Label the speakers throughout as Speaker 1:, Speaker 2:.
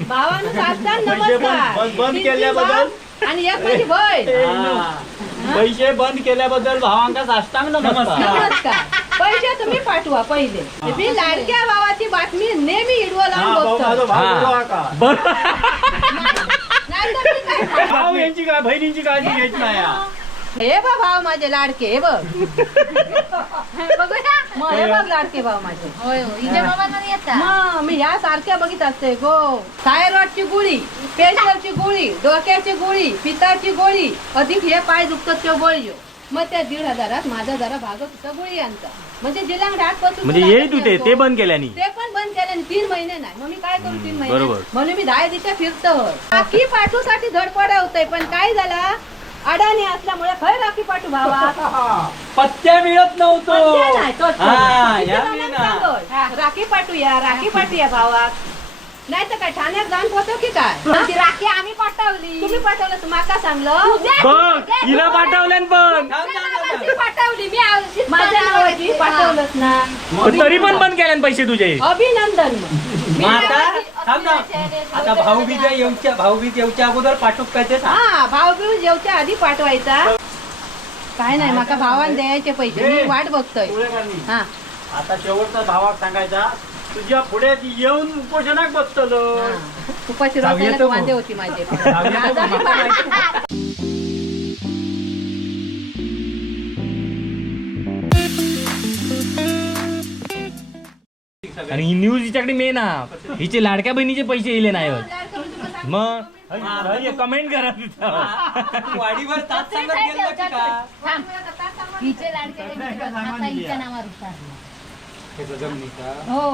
Speaker 1: भावानं साष्टांग
Speaker 2: पैसे बंद-
Speaker 1: नमस्कार
Speaker 2: बंद- बंद
Speaker 1: तीन-
Speaker 2: केल्याबद्दल?
Speaker 1: तीन भाव आणि एक माझी बहीण
Speaker 2: हा. पैसे बंद केल्याबद्दल भावांका साष्टांग नमस्कार
Speaker 1: नमस्कार पैसे तुम्ही पाठवा पहिले मी लाडक्या भावाची बातमी नेहमी
Speaker 2: हा,
Speaker 1: लावून
Speaker 2: भाऊ माझा
Speaker 1: बघतो
Speaker 2: भाऊ
Speaker 3: हा.
Speaker 2: बरोबर का?
Speaker 3: बरोबर
Speaker 1: नाहीतर मी काय सांगू?
Speaker 2: भाऊ यांची काय बहिणींची काळजी घ्यायची नाही हा.
Speaker 1: हे बघ भाव माझे लाडके हे बघ. मग हे बघ लाडके भाव माझे.
Speaker 4: होय हो. हिच्या बाबांना येतात
Speaker 1: मग मी ह्या सारख्या बघित असते गो. थायरॉइडची गोळी प्रेशरची गोळी डोक्याची गोळी पिताची गोळी अधिक हे पाय दुखत गोळी. मग त्या दीड हजारात माझा जरा भागत होता गोळी यांचा म्हणजे जिल्हा हात पासून
Speaker 3: म्हणजे येत होते ते बंद केल्यानी.
Speaker 1: ते पण बंद केले आणि तीन महिने नाही. मग मी काय करू तीन महिने?
Speaker 3: बरोबर.
Speaker 1: म्हणून मी दहा दिवसा फिरतो राखी पाठूसाठी धडपड होतंय पण काय झाला? अडाणी असल्यामुळे खय राखी पाठू भावा.
Speaker 2: पत्त्या मिळत नव्हतो.
Speaker 1: पत्त्या नाही, तोच
Speaker 2: हा,
Speaker 1: तोच.
Speaker 2: या
Speaker 1: किती
Speaker 2: मी
Speaker 1: जणांना
Speaker 2: ना.
Speaker 1: सांगोल? हा, राखी पाठवूया राखी पाठवूया भावा. नाही तर काय ठाण्यात जाऊन पोहतो की काय?
Speaker 4: ती राखी आम्ही पाठवली.
Speaker 1: तुम्ही पाठवलं तर माका सांगलं.
Speaker 3: बघ हिला पाठवल्यान पण
Speaker 2: थांब, थांब, थांब, थांब.
Speaker 4: ती पाठवली. मी
Speaker 1: माझ्या नावाची पाठवलंच ना.
Speaker 3: पण तरी पण बंद केल्यान पैसे तुझे.
Speaker 1: अभिनंदन. मग.
Speaker 2: आता थांब ना आता भाऊबीज येऊच्या भाऊबीज येऊच्या अगोदर पाठवू काय ते सांग.
Speaker 1: हा भाऊ बिऊ जेवच्या आधी पाठवायचा काय नाही माका भावान द्यायचे पैसे मी वाट बघतोय. हा
Speaker 2: आता शेवटचा भावाक सांगायचा तुझ्या पुढे ती येऊन उपोषणाक बसतलो
Speaker 1: उपाशी
Speaker 2: जाऊया
Speaker 1: वांदे. होती माझे
Speaker 2: जाऊया तर
Speaker 1: आजारी
Speaker 2: मग.
Speaker 1: पडले.
Speaker 3: आणि ही न्यूज हिच्याकडे मेन हा हिचे लाडक्या बहिणीचे पैसे येले नाही मग कमेंट करा तिथं.
Speaker 2: वाडीवर तास सांगत गेलं की का?
Speaker 4: हिचे लाडके बहिणीचे बघ, आता हिच्या नावावर उतारला. हो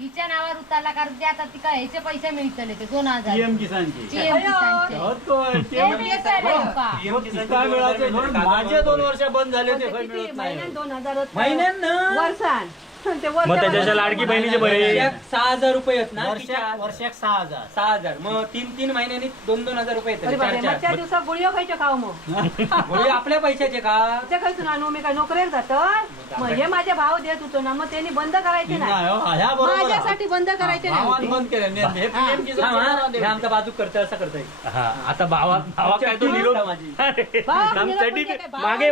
Speaker 4: हिच्या नावावर उतारला कारण ते आता तिका ह्याचे पैसे मिळतले ते दोन हजार.
Speaker 2: पीएम किसानची.
Speaker 4: PM.
Speaker 2: हो PM? हो, मिळायचे म्हणून माझे दोन वर्ष बंद झाले ते काही
Speaker 1: किती
Speaker 2: मिळत नाही.
Speaker 1: महिन्यात दोन हजार होतं.
Speaker 2: ना?
Speaker 1: वर्षान
Speaker 3: मग त्याच्याच्या लाडकी बहिणीचे बरे
Speaker 5: वर्षाक सहा हजार रुपये आहेत ना
Speaker 2: वर्षाक
Speaker 5: तिच्या-
Speaker 2: वर्षाक सहा हजार.
Speaker 5: सहा हजार. मग तीन तीन महिन्यांनी दोन दोन हजार रुपये
Speaker 1: अरे
Speaker 5: येतात
Speaker 1: बापरे,
Speaker 5: चार चार.
Speaker 1: दिवसात गुळियो खायच्या खाऊ मग?
Speaker 5: गोळी आपल्या पैशाचे का?
Speaker 1: ते खायचो ना मी काय नोकरीवर जातो? मग हे माझे भाव देत होतो ना मग त्यांनी बंद करायचे नाही
Speaker 2: नाही हो, ह्या बरोबर आहे.
Speaker 1: माझ्यासाठी बंद करायचे
Speaker 2: भावानं
Speaker 1: नाही
Speaker 2: बंद केलं. हे
Speaker 1: हा.
Speaker 5: हा, हे. आमचा बाजू करतोय असं करतोय.
Speaker 3: हा आता भावा भावा काय तो निरोप
Speaker 5: माझी.
Speaker 3: अरे,
Speaker 1: निरोप
Speaker 3: चड्डी? मागे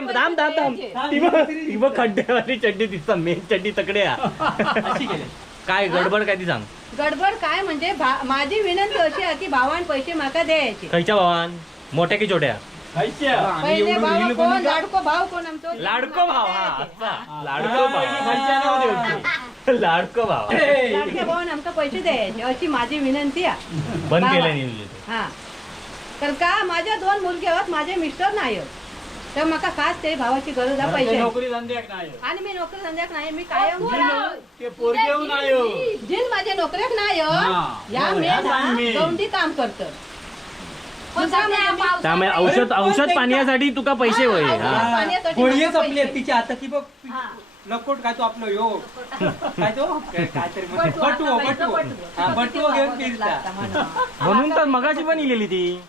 Speaker 3: ती बघ ती बघ खड्ड्यावाली चड्डी दिसता मेन चड्डी तकडे
Speaker 5: अशी केली.
Speaker 3: काय गडबड काय ती सांग.
Speaker 1: गडबड काय म्हणजे भा- माझी विनंती अशी आहे की भावान पैसे माका द्यायचे.
Speaker 3: खयच्या भावान? मोठ्या की छोट्या?
Speaker 2: खायचे.
Speaker 1: पहिले भाव कोण लाडको भाव कोण आमचो?
Speaker 3: लाडको भाव हा लाडको भाव.
Speaker 2: नाही होते.
Speaker 3: लाडको भाव.
Speaker 1: भावान आमका पैसे द्यायचे अशी माझी विनंती आहे.
Speaker 3: बंद. केलं
Speaker 1: हा. तर का माझ्या दोन मुलगे आहेत माझे मिस्टर नाही आहेत. तर माका खास ते भावाची गरज आहे पैसे
Speaker 2: नोकरी धंद्याक नाही.
Speaker 1: आणि मी नोकरी धंद्याक नाही मी कायम
Speaker 2: ते पोरगे आयो
Speaker 1: जिन माझ्या नोकऱ्याक नाही
Speaker 2: हा.
Speaker 1: या
Speaker 2: हो,
Speaker 1: मे. गौंडी काम करत.
Speaker 3: त्यामुळे औषध औषध पाण्यासाठी तुका पैसे होय.
Speaker 1: हा,
Speaker 3: हा.
Speaker 1: मला
Speaker 5: आपली
Speaker 1: पैसे.
Speaker 5: तिच्या आता ती बघ
Speaker 1: हा.
Speaker 5: लकोट काय तो आपलं यो. काय तो? काहीतरी. हा घेऊन फिरता.
Speaker 3: म्हणून. तर मगाशी पण इलेली ती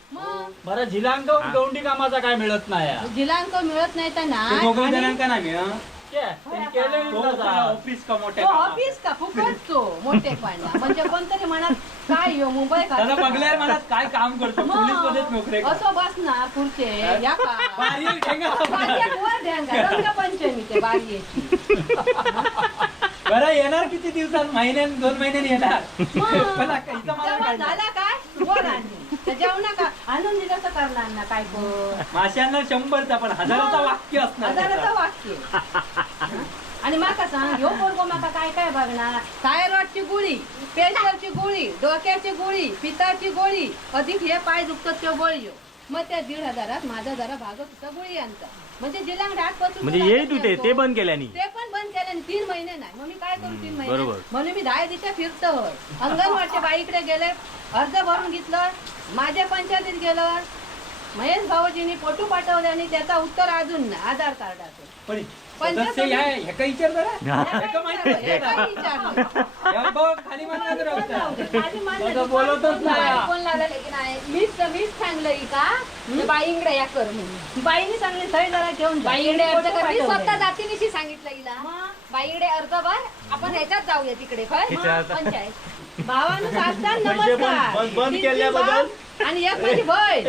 Speaker 2: बरं झिलांग गौंडी कामाचा काय मिळत नाही.
Speaker 1: जिलांक मिळत नाही तर
Speaker 5: ते
Speaker 1: नाही
Speaker 5: दोघं ऑफिस का
Speaker 1: तो. ऑफिस का? फुकट तो मोठे पाडला म्हणजे कोणतरी म्हणत काय यो मुंबई
Speaker 5: त्याला बघल्यावर मला काय काम करतो? पोलीस मध्येच नोकरी करतो.
Speaker 1: असं बसणार खुर्चे या का?
Speaker 5: बारीक ठेंगा.
Speaker 1: बारीक वर ध्यान रंगपंचमी ते बारीची
Speaker 5: बरं येणार किती दिवसात? महिन्यान दोन महिन्याने येणार.
Speaker 1: झाला आणली तर जेवणा का आणून दिलं तर करणार ना काय पण.
Speaker 5: माशांना शंभरचा पण हजाराचा वाक्य असणार
Speaker 1: हजाराचं
Speaker 5: त्याचं.
Speaker 1: वाक्य. आणि माका सांग ह्यो पोरगो माका काय काय बघणार? थायरॉइडची गोळी प्रेशरची गोळी डोक्याची गोळी पिताची गोळी अधिक हे पाय दुखतात त्यो गोळी मग त्या दीड हजारात माझा जरा भागत होता गोळी यांचा म्हणजे जिल्हा हात पासून
Speaker 3: म्हणजे येत होते ते बंद केल्यानी.
Speaker 1: ते पण बंद केले आणि तीन महिने नाही. मग मी काय करू तीन महिने?
Speaker 3: बरोबर.
Speaker 1: म्हणून मी दहा दिवसा फिरतो अंगणवाडच्या बाईकडे गेले अर्ज भरून घेतलं माझ्या पंचायतीत गेलं महेश भाऊजींनी फोटो पाठवले आणि त्याचा उत्तर अजून आधार कार्डाचं
Speaker 5: पण
Speaker 1: पंचायत
Speaker 5: सदस्य या ह्याका विचार जरा. ह्याका माहिती आहे का?
Speaker 1: काय विचारलं?
Speaker 5: या बघ खाली मानणार जरा होता.
Speaker 1: खाली मानलं,
Speaker 2: माझं बोलतच नाही
Speaker 4: फोन लावलेला की नाही मीच मीच सांगलं की का ते बाईंकडे या कर म्हणून
Speaker 1: बाईने सांगले थंय जरा घेऊन जा.
Speaker 4: बाईकडे अर्ज
Speaker 1: फोटो
Speaker 4: कर मी
Speaker 1: पाठवले.
Speaker 4: स्वतः जातीनिशी सांगितलं हिला
Speaker 1: मग?
Speaker 4: बाईकडे अर्ज भर आपण ह्याच्यात जाऊया तिकडे
Speaker 3: तिच्यात-
Speaker 4: पंचायत
Speaker 1: भावानं साष्टांग
Speaker 6: पैसे बंद-
Speaker 1: नमस्कार
Speaker 6: बंद- केल्याबद्दल?
Speaker 1: आणि एक माझी बहीण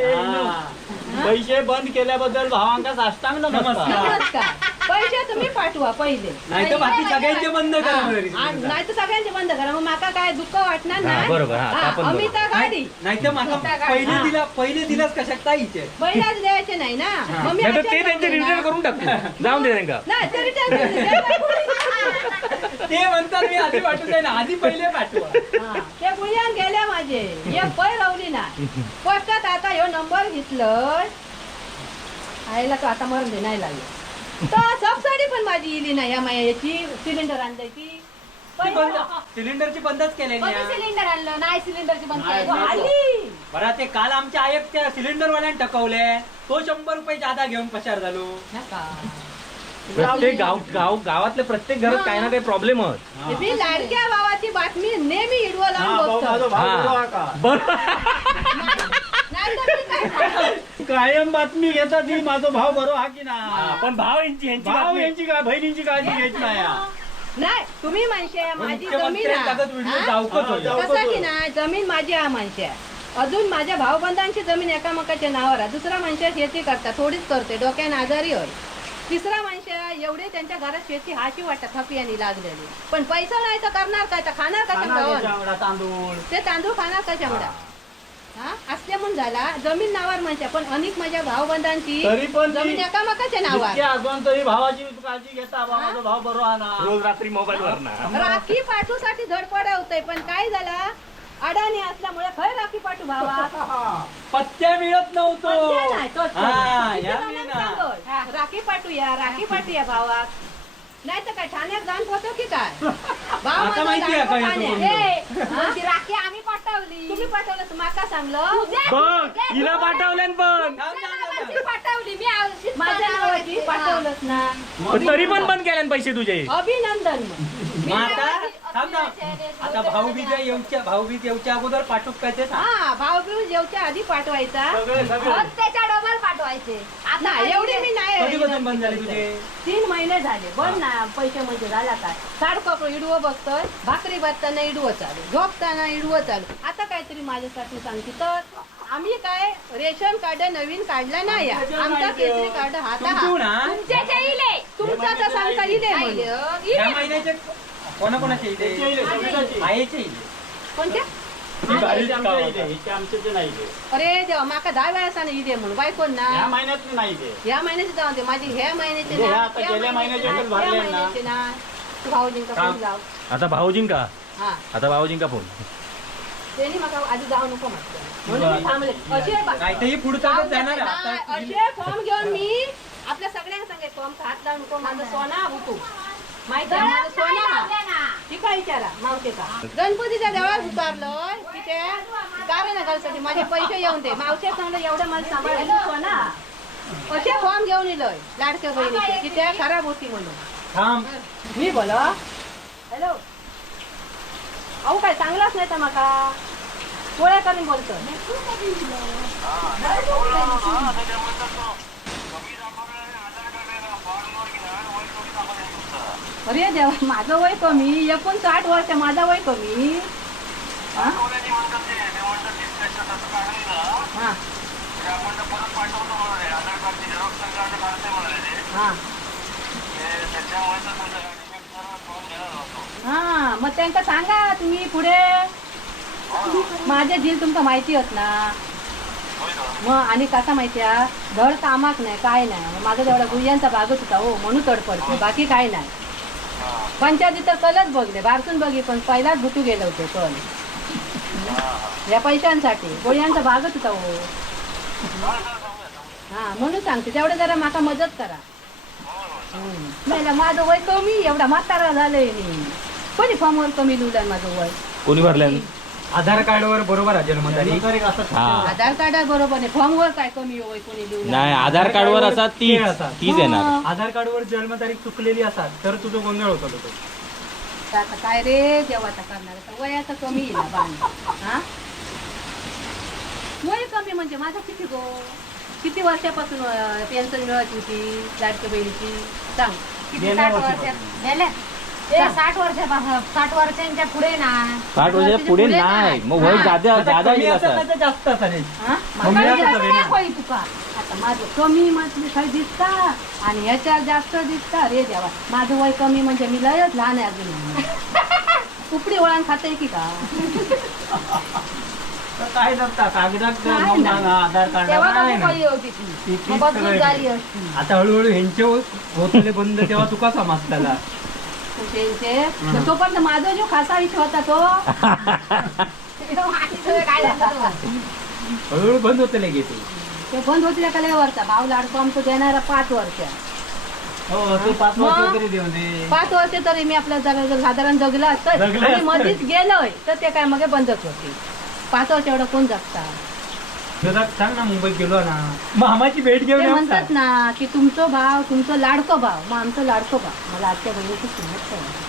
Speaker 6: पैसे बंद केल्याबद्दल भावांका साष्टांग नमस्कार.
Speaker 1: नमस्कार. पैसे तुम्ही पाठवा पहिले.
Speaker 5: नाही तर बाकी सगळ्यांचे बंद करा.
Speaker 1: नाही तर सगळ्यांचे बंद करा. मग माका काय दुःख वाटणार
Speaker 3: हा,
Speaker 1: नाही?
Speaker 3: बरोबर, हा,
Speaker 1: हा,
Speaker 3: आपण.
Speaker 1: अमिता गाडी.
Speaker 5: नाही तर माका पहिले दिला पहिले दिलाच कशाक ताईचे
Speaker 1: पहिलाच द्यायचे नाही ना? मग मी
Speaker 3: नाही तर
Speaker 1: अशाच
Speaker 3: ते त्यांचे
Speaker 1: ना.
Speaker 3: रिटर्न करून टाकू. जाऊन दे त्यांना.
Speaker 1: नाही ते return करून दे.
Speaker 5: ते म्हणतात मी आधी पाठवत आहे ना आधी पहिले पाठवा.
Speaker 1: हा, ते बुलियान गेले माझे. एक पै रावली नाही पोस्टात आता ह्यो नंबर घेतलं आईला तो आता मरण दे नाही लागले. तर सबसिडी पण माझी इली नाही या याची सिलेंडर
Speaker 5: बंद सिलेंडरची बंदच केलेली आहे.
Speaker 4: सिलेंडर आणलं? नाही सिलेंडरची बंद
Speaker 6: नाही,
Speaker 4: केली.
Speaker 6: नाही.
Speaker 1: आली
Speaker 5: बरं ते काल आमच्या आयक त्या सिलेंडर वाल्यान टकवले तो शंभर रुपये जादा घेऊन पशार झालो.
Speaker 1: नका.
Speaker 3: प्रत्येक गाव गाव गावातल्या प्रत्येक घरात काही ना काही प्रॉब्लेम होत
Speaker 1: मी लाडक्या भावाची बातमी नेहमी इडवं
Speaker 6: हा,
Speaker 1: लावून
Speaker 6: भाऊ माझा
Speaker 1: बघतो
Speaker 6: भाऊ
Speaker 3: हा.
Speaker 6: बरोबर आहे का?
Speaker 3: बरोबर
Speaker 1: नाही तर मी काय सांगू?
Speaker 6: कायम बातमी घेतात ही माझा भाव बरोबर हा की ना
Speaker 3: पण भाव यांची यांची
Speaker 6: भाव
Speaker 3: बातमी.
Speaker 6: यांची काय बहिणींची काळजी घ्यायची नाही? हा.
Speaker 1: नाही तुम्ही म्हणशे माझी जमीन
Speaker 6: हा,
Speaker 5: होईल.
Speaker 1: कसं की नाही जमीन माझी हा माणशी आहे अजून माझ्या भाऊबंधांची जमीन एकामेकाच्या नावावर आहे. दुसरा माणसा शेती करता थोडीच करते डोक्याने आजारी होय. तिसरा माणसा एवढे त्यांच्या घरात शेती हाची वाटत थपियानी लागलेली. पण पैसा नाही तर करणार काय? तर खाणार गावात?
Speaker 6: त्याच्यावडा तांदूळ.
Speaker 1: ते तांदूळ खाणार कशा मुळा हा? असल्या म्हणून झाला. जमीन नावावर म्हणते पण अनेक माझ्या भाऊबंधांची
Speaker 6: तरी पण ती-
Speaker 1: जमीन एकामेकाच्या नावावर
Speaker 6: इतके असून तरी भावाची काळजी घेता बा माझा भाव बरोबर आहे ना.
Speaker 3: रोज रात्री मोबाईल वर ना.
Speaker 1: राखी पाठूसाठी धडपड होतय पण काय झाला? अडाणी असल्यामुळे खय राखी पाठू भावा.
Speaker 5: पत्त्या मिळत नव्हतो.
Speaker 1: पत्त्या नाही, तोच
Speaker 5: हा,
Speaker 1: तोच.
Speaker 5: या
Speaker 1: जणांना. सांगोल? हा, राखी पाठूया राखी पाठूया भावाक नाही तर काय ठाण्यात जाण होतो की काय? भाव
Speaker 5: आता माहिती आहे का
Speaker 4: ती राखी आम्ही पाठवली.
Speaker 1: तुम्ही पाठवलं तर माका सांगलं.
Speaker 3: बघ हिला पाठवल्यान पण
Speaker 4: पाठवली. मी
Speaker 1: माझ्या नावाची पाठवलंच ना.
Speaker 3: पण तरी पण बंद केल्यान पैसे तुझे.
Speaker 1: अभिनंदन. मग
Speaker 5: आता? थांब. आता भाऊबीज येऊच्या भाऊबीज येऊच्या अगोदर.
Speaker 1: हा भाऊ बिऊ जेवच्या आधी पाठवायचा.
Speaker 6: सगळे सगळे.
Speaker 4: मग त्याच्या डबल पाठवायचे. आता
Speaker 1: नाही एवढी मी
Speaker 5: कधीपासून बंद झाले
Speaker 1: नाही
Speaker 5: तुझे?
Speaker 1: तीन महिने झाले. बंद ना पैसे म्हणजे झाला काय. साडकं इडवं बघतोय. भाकरी भाजताना इडवं चालू. झोपताना इडवं चालू. आता काहीतरी माझ्यासाठी सांगते तर आम्ही काय रेशन कार्ड नवीन काढला नाही आहे. आमचा केसरी कार्ड हाता
Speaker 5: तुमचू
Speaker 1: हा
Speaker 5: ना?
Speaker 4: तुमच्या
Speaker 1: तुमचा तर सांगता इले. म्हणून.
Speaker 5: या महिन्याचे इथे? इथे
Speaker 1: कोणत्या. अरे देवा माका दहा वेळा सांग इथे म्हणून बायकोन
Speaker 6: ह्या
Speaker 1: ना
Speaker 6: महिन्यात नाही.
Speaker 1: या महिन्याचे जाऊ दे माझी ह्या महिन्याचे
Speaker 6: म्हणजे
Speaker 1: ना
Speaker 6: ह्या आता
Speaker 1: त्या
Speaker 6: गेल्या
Speaker 1: महिन्याचे
Speaker 6: महिन्याचे
Speaker 1: ना,
Speaker 6: पण भरले
Speaker 1: त्या
Speaker 6: ना.
Speaker 1: महिन्याचे ना. तू भाऊजींका. फोन लाव.
Speaker 3: आता भाऊजींका
Speaker 1: हा.
Speaker 3: आता भाऊजींका फोन?
Speaker 1: त्यांनी माका आधी जाऊ नको म्हटलं. म्हणून मी थांबले. असे बा-
Speaker 5: काहीतरी जाणार आता
Speaker 1: असे फॉर्म घेऊन मी आपल्या सगळ्यांना सांगे फॉर्म हात लावून नको माझं सोना होतो माहिती आहे माझं सोना. ती काय विचारा मावते का गणपतीच्या देवळात उतारलोय तिथे कारण घालसाठी माझे पैसे येऊन दे. मावशे सांगलं एवढं मला सांभाळायचं सोना. असे फॉर्म घेऊन येलोय लाडक्या बहिणीचे. तिथे खराब होती म्हणून.
Speaker 5: थांब.
Speaker 1: मी बोल. हॅलो. अहो काय चांगलाच नाही तर माका पोळ्या करून बोलतो अरे देवा माझं वय कमी एकोणसाठ वर्ष माझं वय कमी. हा? हा. हा. हा मग त्यांना सांगा तुम्ही पुढे. माझे झील तुमका माहिती होत ना. मग आणि कसा माहिती आहे? धड कामाक नाही काय नाही. माझा तेवढा गुह्यांचा भागच होता हो म्हणून तडपडते बाकी काय नाही. पंचायती तर कलच बघले. बारसून बघी पण पहिलाच भुतू गेले होते कल या पैशांसाठी. गोळ्यांचा भागच होता हो. हा म्हणून सांगते. तेवढं जरा माका मदत करा. हम्म. नाही ना, माझं वय कमी एवढा म्हातारा झालंय मी. कोणी फॉर्मवर कमी लिहिलं माझं वय?
Speaker 3: कोणी भरल्यान
Speaker 5: आधार कार्डवर बरोबर आहे जन्मतारीख.
Speaker 6: जन्मतारीख असं
Speaker 3: हा.
Speaker 1: आधार कार्ड बरोबर आहे. फॉर्मवर काय कमी वय कोणी
Speaker 3: नाही आधार कार्डवर असा तीच. तीच येणार.
Speaker 5: आधार कार्डवर जन्मतारीख चुकलेली असतात तर तुझं गोंधळ होतो तो.
Speaker 1: तर आता काय रे? देवाचा करणार आता वयाचं कमी आहे ना बाण हा? वय कमी म्हणजे माझा किती गो? किती वर्षापासून पेन्शन मिळत होती लाडकी बहिणीची? सांग.
Speaker 4: किती साठ वर्षात? गेल्या? ए, साठ वर्षापासून साठ वर्षांच्या पुढे ना.
Speaker 3: साठ वर्षाच्या पुढे नाही. मग वय जादा जादा येईल असं
Speaker 5: जास्त असेल
Speaker 1: हा?
Speaker 5: मग मी
Speaker 1: मला
Speaker 5: आता
Speaker 1: असं
Speaker 5: बघेन.
Speaker 1: नाही होई तुका. आता माझं कमी काही दिसता आणि ह्याच्यात जास्त दिसता. रे देवा माझं वय कमी म्हणजे मी लयच लहान आहे अजून. उपडी वळण खाते की का?
Speaker 6: तर काय नसता कागदात
Speaker 1: नाही.
Speaker 6: आधार कार्ड
Speaker 4: तेव्हा
Speaker 5: नाही,
Speaker 4: बघू
Speaker 5: नाही.
Speaker 4: काही होती ती?
Speaker 5: ती- ती
Speaker 4: मग बदलून
Speaker 5: सगळं
Speaker 4: झाली असती.
Speaker 5: आता हळूहळू ह्यांचे होतले बंद तेव्हा तुका समजताला.
Speaker 1: तर तोपर्यंत माझा जो खासा इथे होता तो.
Speaker 4: आणि सगळं काय झालं तो?
Speaker 5: हळूहळू बंद होतले घेते
Speaker 1: ते बंद होती त्या कलेवरचा भाव लाडको आमचं देणारा पाच वर्ष.
Speaker 6: हो तू पाच
Speaker 1: मग?
Speaker 6: वर्ष तरी देऊ दे.
Speaker 1: पाच वर्ष तरी मी आपल्या जरा जर साधारण जगलं असतं
Speaker 5: जगलं
Speaker 1: आणि
Speaker 5: असतं.
Speaker 1: मध्येच गेलोय तर ते काय मग बंदच होती पाच वर्ष एवढं कोण जगता?
Speaker 5: जरा सांग ना मुंबईत गेलो ना. मामाची भेट घेऊन
Speaker 1: ते म्हणतात? ना की तुमचं भाव तुमचं लाडकं भाव. मग आमचं लाडकं भाव. मला आजच्या बहिणीची किंमत कळली.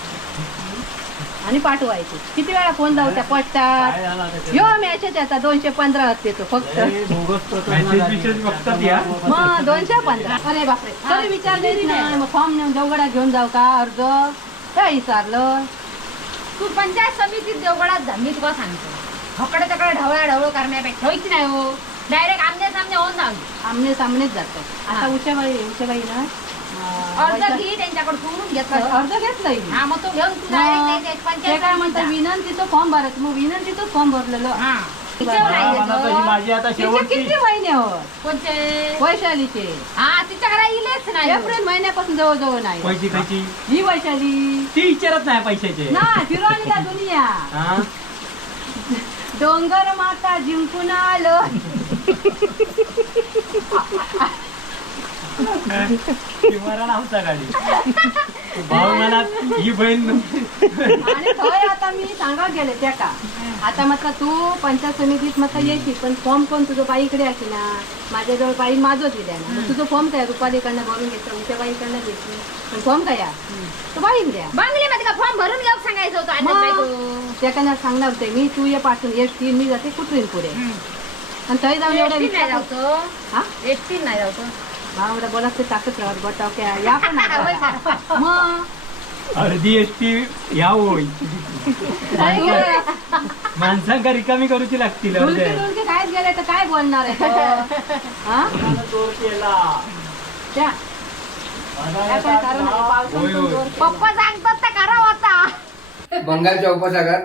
Speaker 1: आणि पाठवायची. किती वेळा फोन लावू त्या
Speaker 6: काय
Speaker 1: पट्टात
Speaker 6: झालं आता
Speaker 1: यो मॅसेज आता दोनशे पंधरा असते तो फक्त.
Speaker 6: ते बोगस प्रकरणं
Speaker 5: Message
Speaker 6: झाली.
Speaker 5: बिसेज बघतात या.
Speaker 1: मग दोनशे पंधरा. अरे बापरे. तरी विचारलेली नाही. मग फॉर्म नेऊन देवगडा घेऊन जाऊ का? अर्ज? काय विचारलं?
Speaker 4: तू पंचायत समितीत देवगडात जा. मी तुला सांगतो. हकडे तकडे ढवळा ढवळ करण्यापेक्षा. होईच नाही हो? डायरेक्ट आमने सामने होऊन जाऊ.
Speaker 1: आमने सामनेच जातो. आता
Speaker 4: हा.
Speaker 1: उशाबाई उशाबाई ना
Speaker 4: अर्ज घे त्यांच्याकडे सोडून घेतलं
Speaker 1: अर्ज घेतलाय मी.
Speaker 4: हा मग तो घेऊन तू
Speaker 1: मग
Speaker 4: direct
Speaker 1: ते
Speaker 4: पंचायत
Speaker 1: काय म्हणतात विनंतीचं फॉर्म भरायचं. मग विनंतीचं फॉर्म भरलेलं.
Speaker 4: हा.
Speaker 1: हा,
Speaker 4: तिच्यावर
Speaker 6: हा, ही. माझी आता
Speaker 1: तिचे
Speaker 6: शेवटची.
Speaker 1: किती महिने होत
Speaker 4: कोणचे?
Speaker 1: वैशालीचे.
Speaker 4: हा तिच्याकडे इलेच नाही
Speaker 1: एप्रिल महिन्यापासून जवळजवळ नाही.
Speaker 5: पैसे खायची.
Speaker 1: ही वैशाली.
Speaker 5: ती विचारत नाही पैशाचे.
Speaker 1: ना फिरवली का दुनिया.
Speaker 5: हा?
Speaker 1: डोंगर माता जिंकून आलं.
Speaker 5: ती मरण आमचा गाडी. भाऊ म्हणत ही बहीण
Speaker 1: आणि थंय आता मी सांगा गेले त्या का? आता म्हटलं तू पंचायत समितीत म्हटलं येशील पण फॉर्म कोण? तुझं बाईकडे असे ना. माझ्याजवळ बाई माझं दिल्या ना. तुझं फॉर्म काय? रुपालीकडनं भरून घेतलं उच्या बाईकडनं घेतली. पण फॉर्म काय तो बाईक द्या
Speaker 4: बांगलीमध्ये का फॉर्म भरून येऊ सांगायचं होतं.
Speaker 1: त्याकडनं सांगणार होते मी तू ये पाठवून एस टी मी जाते कुठून पुढे? आणि थंय जाऊन एवढं
Speaker 4: एकटी नाही
Speaker 1: विचार
Speaker 4: जावतो
Speaker 1: हा.
Speaker 4: नाही जावतो
Speaker 1: ते ताकद राहत क्या या पण आता. मग
Speaker 5: अर्धी एसटी या होई
Speaker 1: काय गेलं?
Speaker 5: माणसांका रिकामी करूची लागतील
Speaker 1: डुलकी
Speaker 5: अर्ध्या.
Speaker 1: डुलकी कायच गेले तर काय बोलणार आहे तो? हा त्या काय कारण आहे,
Speaker 5: होय, होय.
Speaker 1: जोर केला.
Speaker 4: पप्पा सांगतात तर करा होता
Speaker 7: बंगालच्या उपसागरात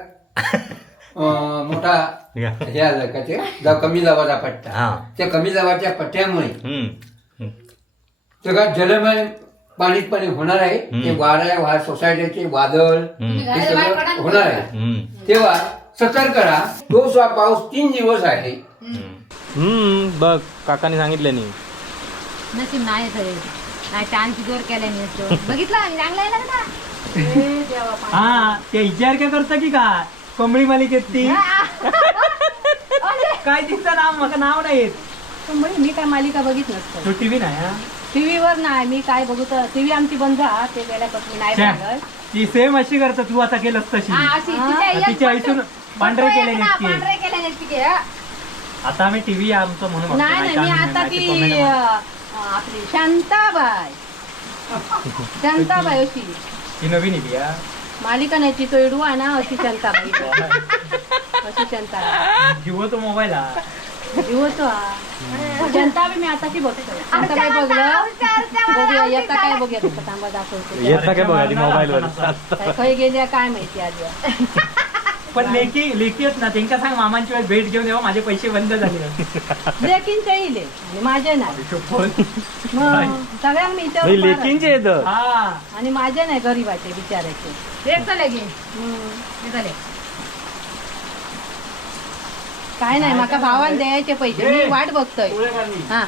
Speaker 7: अं, मोठा
Speaker 3: या.
Speaker 7: हे आलं का ते कमी दाबाचा पट्टा
Speaker 3: हा
Speaker 7: त्या कमी दाबाच्या पट्ट्यामुळे
Speaker 3: हम्म.
Speaker 7: सगळ्यात जलमय पाणीच पाणी होणार आहे. ते वारा वार सोसायटीचे वादळ. हे सगळं होणार आहे. तेव्हा सतर्क राहा. तो स्वा पाऊस तीन दिवस आहे.
Speaker 3: हम्म. बघ काकाने सांगितलं नाही.
Speaker 4: नशीब नाही जोर मी असतो बघितलं? चांगला आहे ना का
Speaker 1: पाणी.
Speaker 5: हा ते विचार काय करता की काय कोंबडी मालिकेत ती. काय दिसतं नाव? नाव नाही येत.
Speaker 1: पण म्हणजे मी काय मालिका बघित नसतो.
Speaker 5: तो टीव्ही नाही हा.
Speaker 1: टीव्हीवर नाही मी काय बघू तर टीव्ही आमची बंद हा ते गेल्यापासून मी नाही
Speaker 5: छ्या.
Speaker 1: बघत
Speaker 5: ती सेम अशी करता तू आता केलंस तशी
Speaker 4: हा, अशी. तिच्या एक
Speaker 5: तिच्या पांढरे केले
Speaker 4: ना,
Speaker 5: नसते.
Speaker 4: पांढरे केले नसते की, हा.
Speaker 5: आता आम्ही टीव्ही आमचं म्हणून बघतो.
Speaker 1: नाही नाही मी
Speaker 5: आम्ही
Speaker 1: आता ती
Speaker 5: ते comment मध्ये.
Speaker 1: अं, आपली शांताबाई शांताबाई अशी
Speaker 5: ती नवीन इली हा
Speaker 1: मालिका नाही ती तो इडू आहे ना अशी शांताबाई अशी शांताबाई
Speaker 5: जिओ तो मोबाईल हा
Speaker 1: हा. शांताबाई मी आता काय
Speaker 4: आमच्या
Speaker 1: बघलं? बघूया येता काय
Speaker 4: झालं.
Speaker 1: बघूया थांबा दाखवतो.
Speaker 3: येत काय
Speaker 1: काय खय गेल्या काय माहिती आधी?
Speaker 5: पण लेकी लेकी आहेत ना त्यांका सांग मामांची वेळेस भेट घेऊन येऊ माझे पैसे बंद झाले.
Speaker 1: लेकीन येईल आणि माझे नाही. सगळ्यांना मी
Speaker 3: भाई
Speaker 1: विचारून
Speaker 3: लेकींचे येत
Speaker 5: हा.
Speaker 1: आणि माझे नाही गरीबाचे बिचारायचे
Speaker 4: एक चले की,
Speaker 1: हम्म. काय नाही माका भावान द्यायचे पैसे मी वाट बघतोय. हा.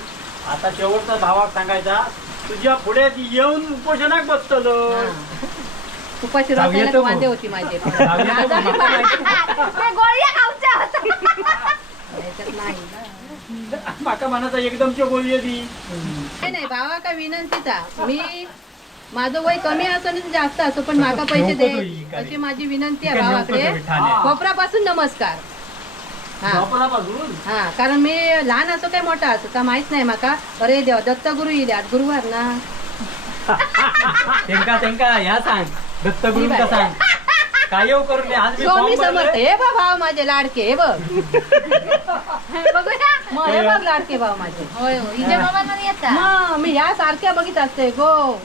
Speaker 6: आता शेवटचा भावाक सांगायचा. तुझ्या पुढे येऊन उपोषणाक बसतलो.
Speaker 1: उपाशी वांदे. होती माझे.
Speaker 6: माका मनाचा
Speaker 1: नाही भावा का विनंतीचा मी माझं वय कमी असो जास्त असो पण माका पैसे दे.
Speaker 5: ही.
Speaker 1: अशी माझी विनंती आहे भावाकडे. कोपरापासून नमस्कार. हा. हा कारण मी लहान असो काय मोठा असो का माहीत नाही माका. अरे देवा दत्तगुरु येईल आज गुरुवार ना.
Speaker 5: त्यांका त्यांका ह्या सांग. दत्तगुरूंका सांग. काय येऊ करून दे. आज मी
Speaker 1: स्वामी समर्थ
Speaker 5: भरलोय.
Speaker 1: हे बघ भाव माझे लाडके हे बघ.
Speaker 4: बघूया.
Speaker 1: मग हे बघ लाडके भाव माझे.
Speaker 4: होय हो. हिच्या
Speaker 1: मग मी ह्या सारख्या बघित असते गो.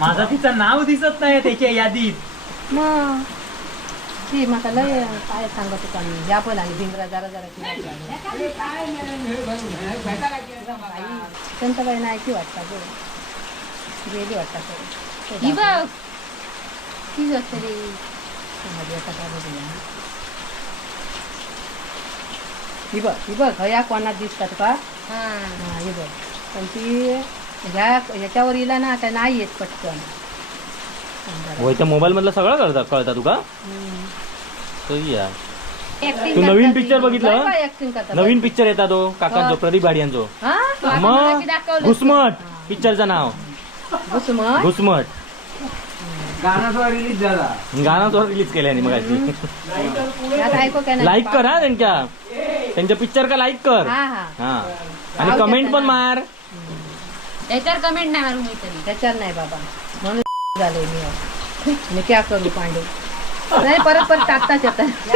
Speaker 5: माझा तिचं नाव दिसत नाही त्याच्या यादीत.
Speaker 1: मग ती माका लय काय सांगत होता मी. या पण आणि भिंगरा जरा जरा किती काही नाही की वाटतं गो गेली वाटतं
Speaker 4: ही बघ. तीच असते रे
Speaker 1: ही बघ ही बघ ह्या कोणात दिसतात का?
Speaker 4: हा.
Speaker 1: हा ही बघ. पण ती ह्या ह्याच्यावर इला ना आता नाही येत पटकन.
Speaker 3: होय त्या मोबाईल मधलं सगळं कळतं कळतं तुका. सही तू नवीन पिक्चर बघितलं. नवीन पिक्चर येता तो काकांचो. प्रदीप भाडियांचो.
Speaker 1: हा?
Speaker 3: मग घुसमट पिक्चरचं नाव.
Speaker 1: घुसमट?
Speaker 3: घुसमट.
Speaker 7: गाण्याचा रिलीज झाला.
Speaker 3: गाणं तो रिलीज केल्याने मग. लाईक कर हा त्यांच्या. त्यांच्या पिक्चर का लाईक कर?
Speaker 1: हा हा.
Speaker 3: हा. आणि कमेंट पण मार.
Speaker 4: त्याच्यावर कमेंट नाही मारून मी तरी
Speaker 1: त्याच्यावर नाही बाबा. झाले मी. मी क्या करू पांडे नाही परत परत टाकताच येतात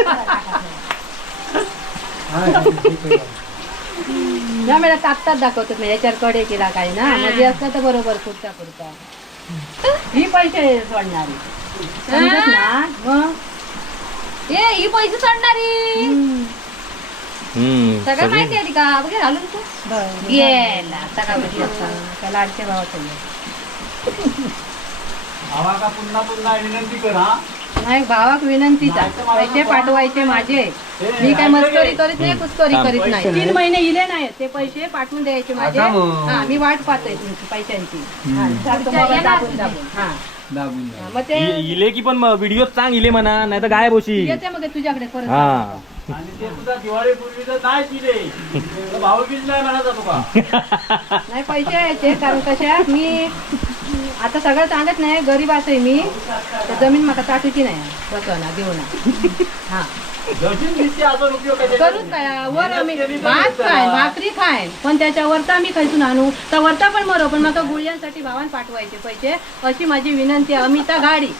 Speaker 1: या मेळा टाकतात दाखवतात मी याच्यावर कडे केला काही ना मध्ये असतं तर बरोबर कुर्ता कुर्ता ही पैसे सोडणारी समजत ना मग
Speaker 4: ए ही पैसे सोडणारी सगळं
Speaker 3: सगळी-
Speaker 4: माहिती आहे का बघे घालून तू. गेला
Speaker 1: आता बघितलं का? त्या लाडक्या भावाचं
Speaker 6: भावा का पुन्हा पुन्हा विनंती कर.
Speaker 1: नाही भावाक विनंतीच आहे. पैसे पाठवायचे माझे. मी काय मस्करी करीत नाही कुस्करी. करीत नाही. तीन महिने इले नाही ते पैसे पाठवून द्यायचे माझे. हा मी वाट पाहतोय तुमची पैशांची. हा, सारखं मोबाईल दाबून दाबून. हा.
Speaker 7: दाबून
Speaker 1: हा, मग ते
Speaker 3: इ- इले की पण व्हिडिओ सांग इले म्हणा नाही तर गायब होशी
Speaker 1: येते मग तुझ्याकडे परत.
Speaker 3: हा.
Speaker 6: आणि ते सुद्धा नाही दिले भाऊ बीज नाही म्हणा जातो का?
Speaker 1: नाही पैसे यायचे कारण कशा मी आता सगळं सांगत नाही गरीब आहे मी. तर जमीन माका ताटूची नाही. बसवना देऊ ना. हा. करूच काय? वर आम्ही भात खाय भाकरी खाय पण त्याच्या वरता आम्ही खैसून आणू. तर वरता पण मरो पण माका गुळयांसाठी भावान पाठवायचे पैसे. अशी माझी विनंती आहे अमिता गाडी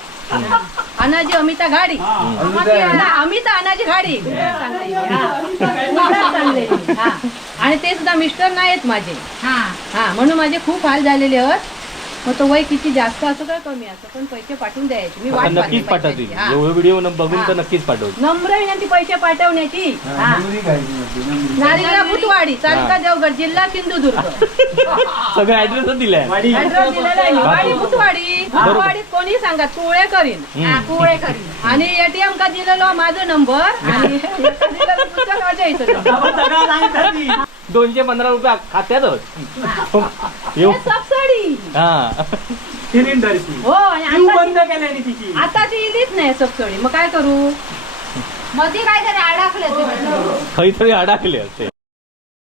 Speaker 1: अनाजी अमिता गाडी अमिता अनाजी गाडी हा. हा. आणि ते सुद्धा मिस्टर नाहीत माझे.
Speaker 4: हा.
Speaker 1: हा म्हणून माझे खूप हाल झालेले आहेत. मग तो वय किती जास्त असो का कमी असो पण पैसे पाठवून द्यायचे. मी वाट
Speaker 3: नक्कीच पाठवतील. एवढे व्हिडिओ बघून तर. नक्कीच पाठवतील.
Speaker 1: नम्र विनंती पैसे पाठवण्याची. हा. नारिला बुटवाडी तालुका देवगड जिल्हा सिंधुदुर्ग.
Speaker 3: सगळं दिलाय.
Speaker 1: ऍड्रेस दिलेला आहे. मी. वाडी बुटवाडी बुटवाडीत कोणी सांगा? कोळे करीन. कोळे करीन. आणि एटीएम का दिलेलो? माझा नंबर आणि
Speaker 3: दोनशे पंधरा रुपये खात्यातच
Speaker 1: हे
Speaker 3: येऊ
Speaker 1: सबसिडी.
Speaker 3: हा.
Speaker 5: सिलेंडरची
Speaker 1: हो आणि
Speaker 5: तू
Speaker 1: आता
Speaker 5: बंद केल्याने तिची.
Speaker 1: आता ती इलीच नाही सबसिडी. मग काय करू?
Speaker 4: मध्ये काहीतरी अडकले ते
Speaker 3: काहीतरी अडकले असते